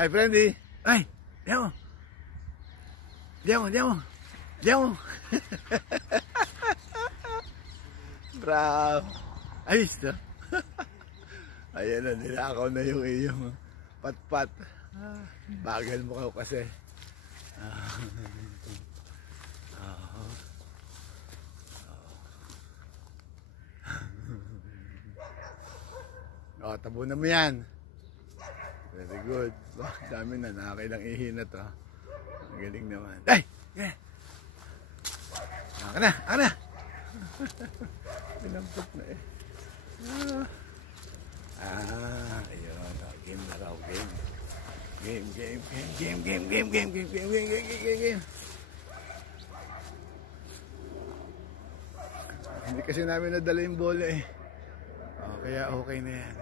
Hi, friendly. Ay, diyan mo. Diyan mo, diyan mo. Diyan mo. Bravo. Ayos na. Ayan na, nilakaw na yung iyong pat-pat. Bagal mo ka kasi. Oh, tabunan mo yan. Very good. Oh, dami na, nakakailang ihi na to. Ang galing naman. Ay! Yeah. Aka na, aka na. Pinampot na eh. Ayun. Game na raw, game. Game. Hindi kasi namin nadala yung bola eh. Oh, kaya okay na yan.